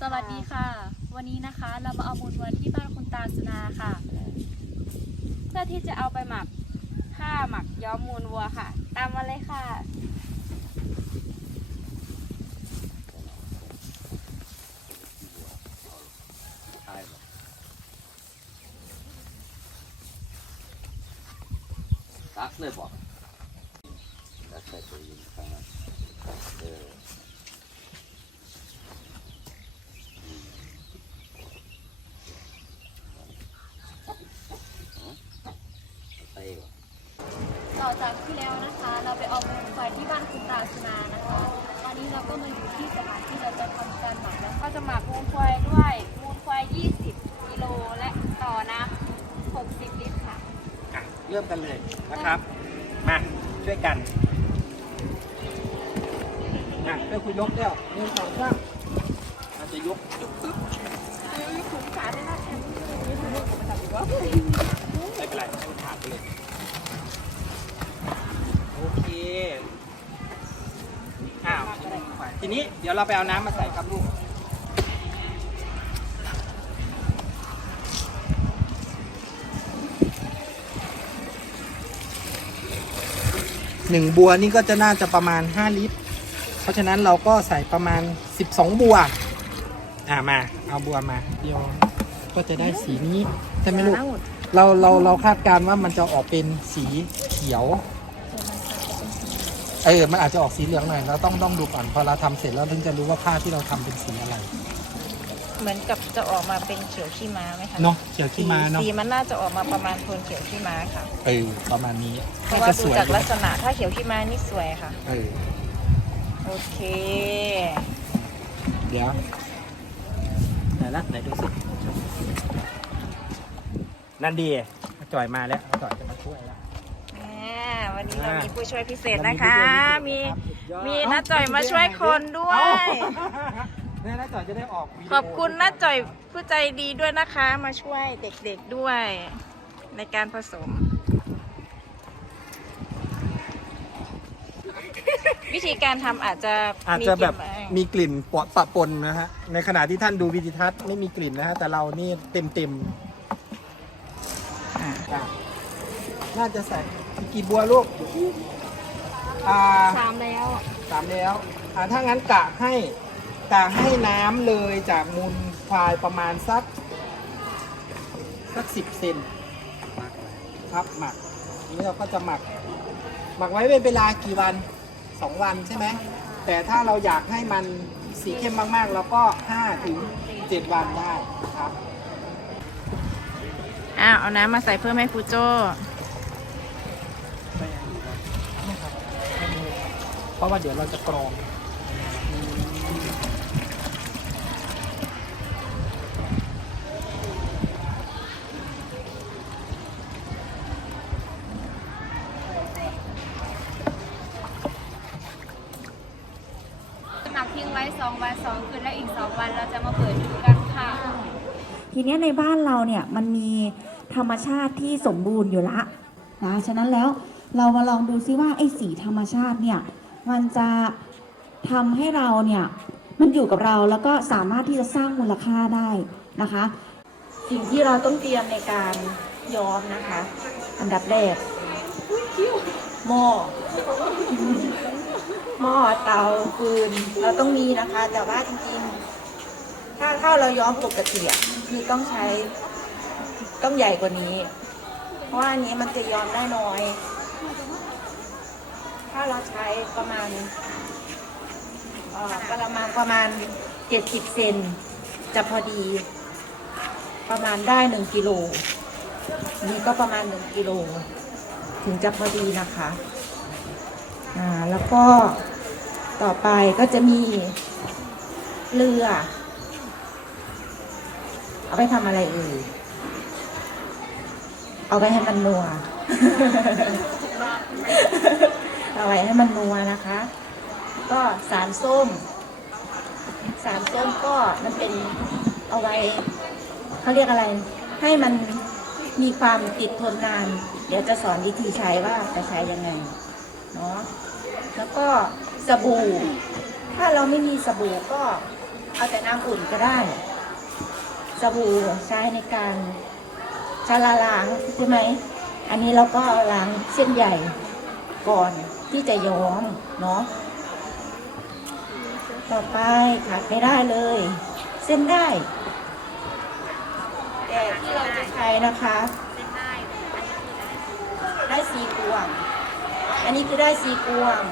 สวัสดีค่ะ วันนี้นะคะเรามาเอามูลวัวที่บ้านคุณตาสุนาค่ะ เพื่อที่จะเอาไปหมักผ้าหมักย้อมมูลวัวค่ะ ตามมาเลยค่ะ ตักเลยบอกตักใส่ตัวยิงข้างนั้นเอออืมใส่ก่อน ต่ อจากที่แล้วนะคะ เราไปเอามูลควายที่บ้านคุณตาสุนานะคะ ตอนนี้เราก็มาอยู่ที่สถานที่เราจะทำการหมักแล้วก็จะหมักมูลควายด้วยมูลควาย 20 กิโลและต่อน้ำ60 ลิตรค่ะ อะเริ่มกันเลยนะครับ มาช่วยกันอะเพื่อคุณยกเดี่ยวหนึ่งสองสามอาจจะยกยกปึ๊บถุงขาได้น่าแข็งไม่เป็นไรให้ขาดไปเลยโอเคอ้าวทีนี้เดี๋ยวเราไปเอาน้ำมาใส่ครับลูก หนึ่งบัวนี่ก็จะน่าจะประมาณ 5 ลิตร เพราะฉะนั้นเราก็ใส่ประมาณ 12 บัว อ่ามา เอาบัวมาเดียวก็จะได้สีนี้ ใช่ไหมลูก เราเราเราคาดการณ์ว่ามันจะออกเป็นสีเขียว เออมันอาจจะออกสีเหลืองหน่อยเราต้องต้องดูก่อนพอเราทำเสร็จแล้วถึงจะรู้ว่าผ้าที่เราทำเป็นสีอะไรเหมือนกับจะออกมาเป็นเขียวขี้ม้าไหมคะเนาะเขียวขี้ม้าเนาะสีมันน่าจะออกมาประมาณโทนเขียวขี้ม้าค่ะเออประมาณนี้เพราะว่าจะดูสวยจากอยู่ลักษณะถ้าเขียวขี้ม้านี่สวยค่ะเออโอเค เดี๋ยวไหนละไหนดูสินั่นดีอาจ่อยมาแล้วอาจ่อยจะมาช่วยแล้ว อ่า วันนี้เราอ่ามีมีผู้ช่วยพิเศษนะคะ มี มีเอ้น้าจ่อยมาช่วยคนด้วย เนี่ยน้าจ่อยจะได้ออกวิดีโขอบคุณน้าจ่อยผู้ใจดีด้วยนะคะ มาช่วยเด็กๆด้วย ในการผสม วิธีการทำอาจจะอาจจะแบบมีมีกลิ่นปะปะปนนะฮะ ในขณะที่ท่านดูวิดีทัศน์ไม่มีกลิ่นนะฮะ แต่เรานี่เต็มเต็มอ่าๆอะน่าจะใส่ กี่บัวลูกอ่าสามแล้วสามแล้วอ่าถ้างั้นกะให้กะให้น้ำเลยจากมูลควายประมาณสักสักสิบเซนครับหมักอันนี้เราก็จะหมัก หมักไว้เป็นเวลากี่วันสองวันใช่ไหมแต่ถ้าเราอยากให้มันสีเข้มมากๆ เราก็ห้าถึงเจ็ดวันได้ครับอ้าวเอาน้ำมาใส่เพิ่มให้ฟูโจ เพราะว่าเดี๋ยวเราจะกรองหมักทิ้งไว้2วัน2คืนแล้วอีก2วันเราจะมาเปิดดูกันค่ะทีเนี้ยในบ้านเราเนี่ยมันมีธรรมชาติที่สมบูรณ์อยู่ละนะฉะนั้นแล้วเรามาลองดูซิว่าไอ้สีธรรมชาติเนี่ย มันจะทำให้เราเนี่ยมันอยู่กับเราแล้วก็สามารถที่จะสร้างมูลค่าได้นะคะ สิ่งที่เราต้องเตรียมในการย้อมนะคะ อันดับแรกหม้อหม้อเตาฟืนเราต้องมีนะคะ แต่ว่าจริงๆ ถ้าถ้าเราย้อมปกติคือต้องใช้ต้องใหญ่กว่านี้ เพราะว่าอันนี้มันจะย้อมได้น้อย ถ้าเราใช้ประมาณเอ่อประมาณประมาณเจ็ดสิบเซนจะพอดี ประมาณได้หนึ่งกิโลนี่ก็ประมาณหนึ่งกิโลถึงจะพอดีนะคะอ่าแล้วก็ต่อไปก็จะมีเรือ เอาไปทำอะไรเอ่ยเอาไปให้มันนัว อาไว้ให้มันนัวนะคะ ก็สารส้ม สารส้มก็มันเป็นเอาไว้เขาเรียกอะไร ให้มันมีความติดทนนาน เดี๋ยวจะสอนวิธีใช้ว่าจะใช้ยังไงเนาะแล้วก็สบู่ ถ้าเราไม่มีสบู่ก็เอาแต่น้ำอุ่นก็ได้ สบู่ใช้ในการชาละล้างใช่ไหม อันนี้เราก็ล้างเส้นใหญ่ก่อน ที่จะยอมเนาะต่อไปขาดไม่ได้เลย เส้นได้ แต่ที่เราจะใช้นะคะได้สีกวง อันนี้คือได้สีกวง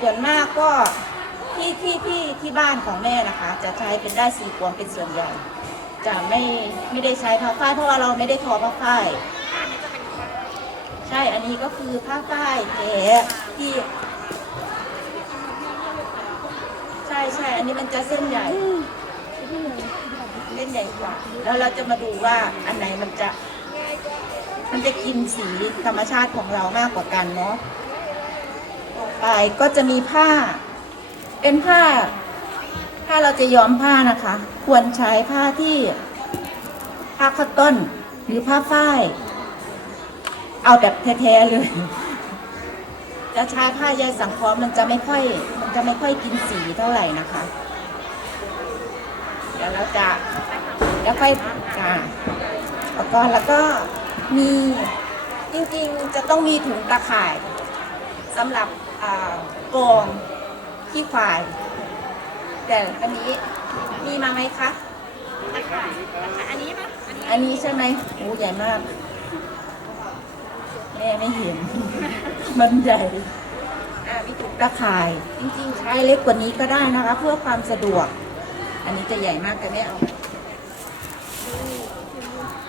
ส่วนมากก็ที่ที่ที่ที่บ้านของแม่นะคะ จะใช้เป็นได้สีกวงเป็นส่วนใหญ่ จะไม่ไม่ได้ใช้ผ้าฝ้ายเพราะว่าเราไม่ได้ทอผ้าฝ้าย ช่อันนี้ก็คือผ้าฝ้ายแท้ที่ ใช่ใช่อันนี้มันจะเส้นใหญ่ เส้นใหญ่กว่า แล้วเราจะมาดูว่าอันไหนมันจะ มันจะกินสีธรรมชาติของเรามากกว่ากันเนาะต่อไปก็จะมีผ้า เป็นผ้า ถ้าเราจะย้อมผ้านะคะ ควรใช้ผ้าที่ผ้าคอตตอนหรือผ้าฝ้าย เอาแบบแท้ๆเลยจะใช้ผ้าใยสังเคราะห์มันจะไม่ค่อย มันจะไม่ค่อยกินสีเท่าไหร่นะคะ เดี๋ยวเราจะแล้วค่อยอ่าแล้วก็แล้วก็มีจริงๆจะต้องมีถุงตะข่ายสำหรับอ่ากรองขี้ควาย แต่อันนี้มีมาไหมคะอันนี้ปะอันนี้อันนี้ใช่ไหมโอ้ใหญ่มากแม่ไม่เห็น มันใหญ่อ่ามีถุตะข่ายจริงๆ ใช้เล็กกว่านี้ก็ได้นะคะ เพื่อความสะดวก อันนี้จะใหญ่มากแต่ไม่เอา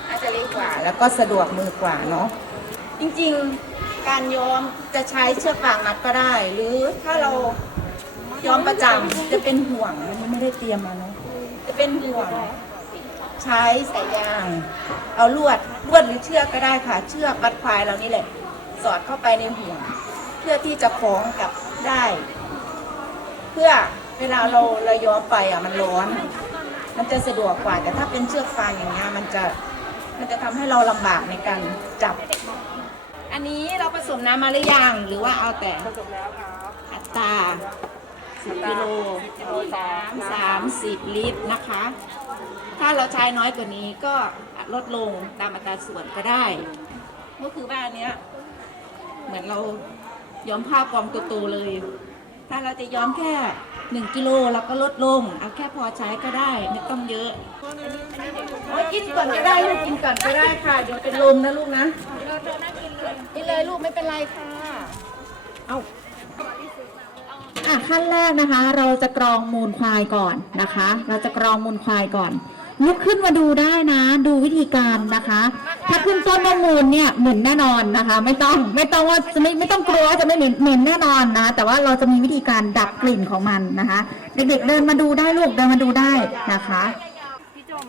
อาจจะเล็กกว่าแล้วก็สะดวกมือกว่าเนาะจริงๆ การย้อมจะใช้เชือกฟางมัดก็ได้ หรือถ้าเราย้อมประจำจะเป็นห่วงอันนี้ไม่ได้เตรียมมาเนาะจะเป็นห่วง ใช้สายยาง เอาลวดลวดหรือเชือกก็ได้ค่ะเชือกมัดควายเรานี่แหละ สอดเข้าไปในห่วง เพื่อที่จะคล้องกับได้ เพื่อเวลาเราเราย้อมไปอะมันร้อน มันจะสะดวกกว่า แต่ถ้าเป็นเชือกฟางอย่างเงี้ยมันจะมันจะทำให้เราลำบากในการจับ อันนี้เราผสมน้ำมาหรือยังหรือว่าเอาแต่ผสมแล้วครับอัตรา สิบกิโลสามสามสิบลิตรนะคะ ถ้าเราใช้น้อยกว่านี้ก็ลดลงตามอัตราส่วนก็ได้ ก็คือว่าอันเนี้ย เหมือนเราย้อมผ้ากองโตๆเลย ถ้าเราจะย้อมแค่หนึ่งกิโลเราก็ลดลง เอาแค่พอใช้ก็ได้ ไม่ต้องเยอะโอ้ยกินก่อนก็ได้ลูกกินก่อนก็ได้ค่ะ เดี๋ยวเป็นลมนะลูกนะกินเลยลูกไม่เป็นไรค่ะ เอา อะขั้นแรกนะคะ เราจะกรองมูลควายก่อนนะคะ เราจะกรองมูลควายก่อน ลุกขึ้นมาดูได้นะ ดูวิธีการนะคะ ถ้าขึ้นต้นว่ามูลเนี่ยเหมือนแน่นอนนะคะ ไม่ต้องไม่ต้องว่าจะไม่ไม่ต้องกลัวว่าจะไม่เหมือนเหมือนแน่นอนนะ แต่ว่าเราจะมีวิธีการดับกลิ่นของมันนะคะ เด็กๆเดินมาดูได้ลูกเดินมาดูได้นะคะ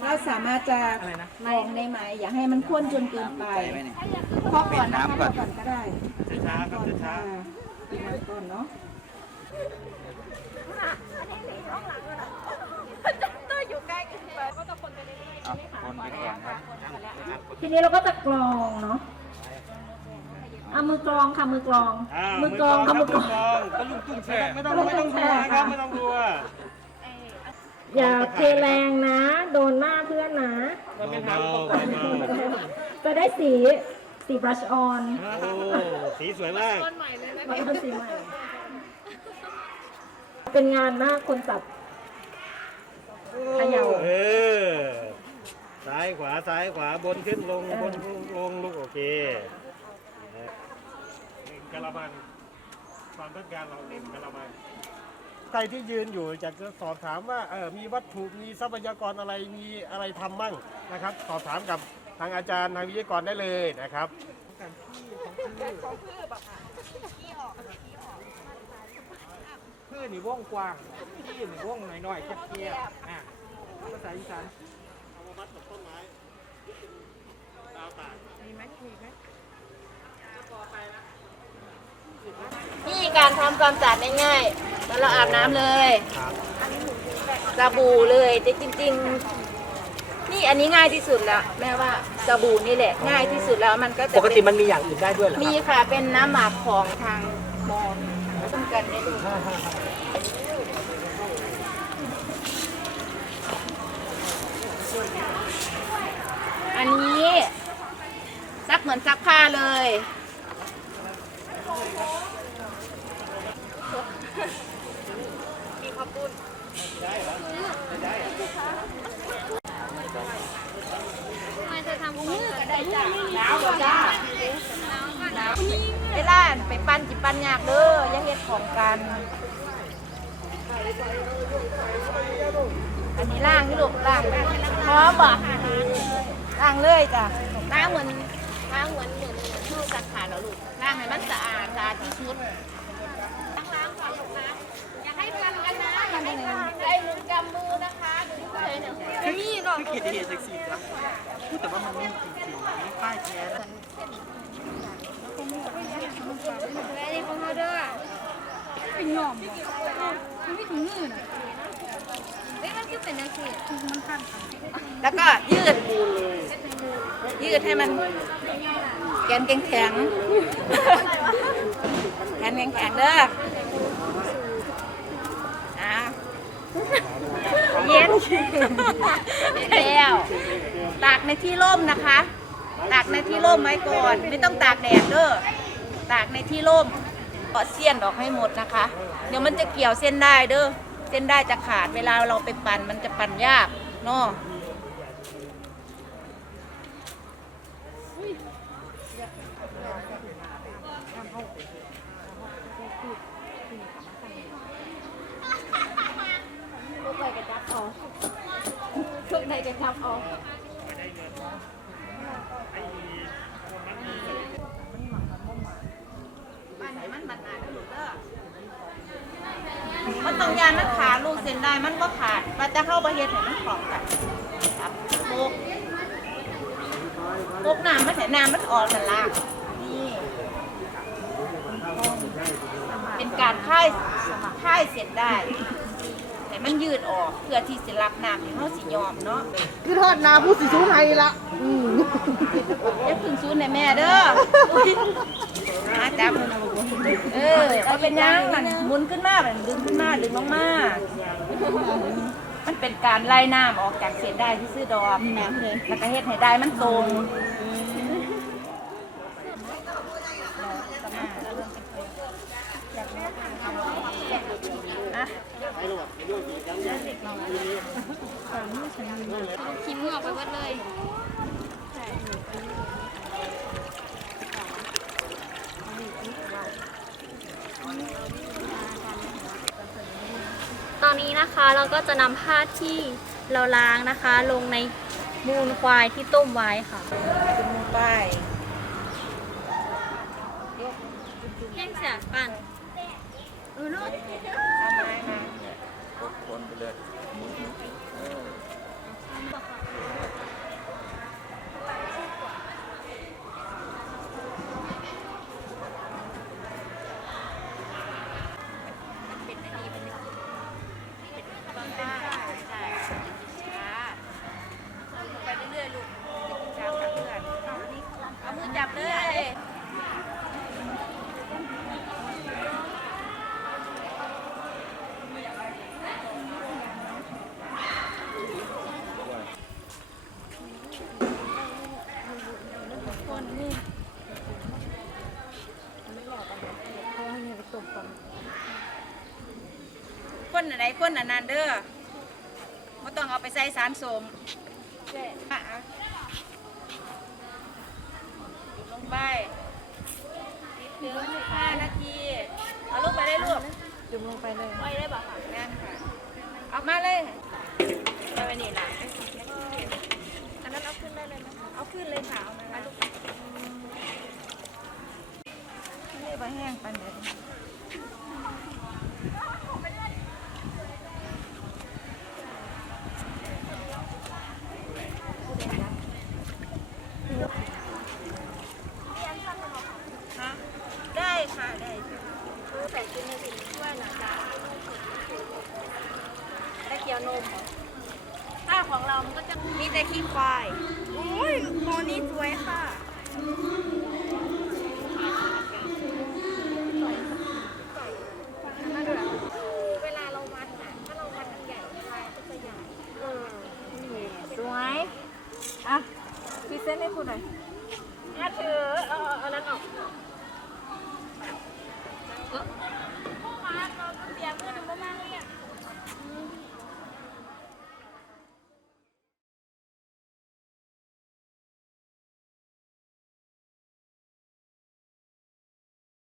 เราสามารถจะอะไรนะลองได้ไหมอย่าให้มันข้นจนเกินไปใส่ไว้เนี่ยพอก่อนนะคะเป็นน้ำพก่ออนก่อนก็ได้ช้าๆครับช้าอ่าปิ ดน้ำก่อนเนาะเอาคนไปก่อนครับทีนี้เราก็จะกรองเนาะเอามือกรองค่ะมือกรองอ่ามือกรองค่ะมือกรองตะลุงตุ้งแช่ไม่ต้องไม่ต้องกลัวนะครับไม่ต้องกลัวอย่าเทแรงนะ โดนหน้าเพื่อนนะมันเป็นทางตกไปมาจะได้สีสีบรัชออนโอ้สีสวยมากมันเป็นสีใหม่ เป็นงานหน้าคนจับ เขย่า เออ ซ้ายขวาซ้ายขวาบนขึ้นลงบนลงลงลูกโอเคกะละมังความต้องการเราเล่นกะละมังใครที่ยืนอยู่อยากจะสอบถามว่าเออมีวัตถุมีทรัพยากรอะไรมีอะไรทำมั่งนะครับ สอบถามกับทางอาจารย์ทางวิทยากรได้เลยนะครับพืช นี่ว่องกว้างที่นี่ว่องหน่อยๆแคบๆอะภาษาอีสานนี่การทำความสะอาดง่ายๆแล้วเราอาบน้ำเลยสบู่เลยแต่จริง ๆ นี่อันนี้ง่ายที่สุดแล้ว แม่ว่าสบู่นี่แหละ ง่ายที่สุดแล้วมันก็จะปกติเป็มันมีอย่างอื่นได้ด้วยเหรอมีครับค่ะเป็นน้ำหมักของทาง ต้องกันได้ลูอันนี้ซักเหมือนซักผ้าเลยมีข้าปุ้นได้ไไม่จะทำมือก็ได้จ้ะ ลาไปปั้นจิปั้นยากเด้ออย่าเฮ็ดของกัน อันนี้ล่างที่ลูกล่างพร้อมบ่ล่างเลยจ้ะล่างเหมือนล่างเหมือนเหมือนลูกสักขาแล้วลูกล่างให้มันสะอาดสะอาดที่สุดล้างๆก่อนลูกนะอย่าให้พันกันนะอย่าให้พันได้มือกำมือนะคะดูด้วยนะมีเนาะคือเกียรติเซ็กซี่จ้ะแต่ว่ามันไม่จริงๆไม่ป้ายแท้นะ และนี่ของเขาเด้อเป็นหย่อมมันไม่ถึงมือน่ะเฮ้ยมันคือเป็นนักเรียนมันพันแล้วก็ยืด ยืดให้มัน แขนแข็งแข็งๆแขนแข็งแข็งๆเด้ออะเย็นแล้วตากในที่ร่มนะคะ ตากในที่ร่มไว้ก่อน ไม่ต้องตากแดดเด้อตากในที่ร่มก็เสี้ยนออกให้หมดนะคะ เดี๋ยวมันจะเกี่ยวเส้นได้เด้อเส้นได้จะขาดเวลาเราไปปั่นมันจะปั่นยากเนาะทุกใดจะจับออก บ้านไหนมันมันอาดลูกเด้อ มันต้องยานมันขาดลูกเส้นได้มันก็ขาดมันจะเข้าประเฮ็ดให้มันของกันครับโบกโบกน้ำมันแต่น้ำมันออกกันล่างนี่เป็นการค่ายค่ายเสร็จได้ แต่มันยืดออกเพื่อที่จะรับน้ำให้เขาสิยอมเนาะคือทอดนาผู้สิชูไทยละอย่าพึ่งซูนในแม่เด้ออุ๊ยมาจับเออเอาเป็นยังมันหมุนขึ้นมาแบบดึงขึ้นมาดึงลงมา มันเป็นการไล่น้ำออกจากเศษได้ที่ซื้อดอกแล้วก็เฮ็ดให้ได้มันตรง คิมมือออกไปหมดเลยตอนนี้นะคะเราก็จะนำผ้าที่เราล้างนะคะ ลงในมูลควายที่ต้มไว้ค่ะขึ้นไปแห้งเสียปั่นเออลูกเอาไม้มาคนไปเลย ไปเรื่อยๆลูกจะกินชากับเพื่อนเอามือจับเลย คนไหนคนอันนั้นเด้อไม่ต้องเอาไปใส่สารสมอะอะหยุดลงไปถึงห้านาที เอาลูกไปได้ลูกจุ่มลงไปเลยไปได้ป่ะค่ะแน่นค่ะ เอามาเลยไปไว้นี่ล่ะอันนั้นเอาขึ้นได้เลยไหมเอาขึ้นเลยค่ะ เอามาลูกไม่ได้บะแห้งปันเดี๋ย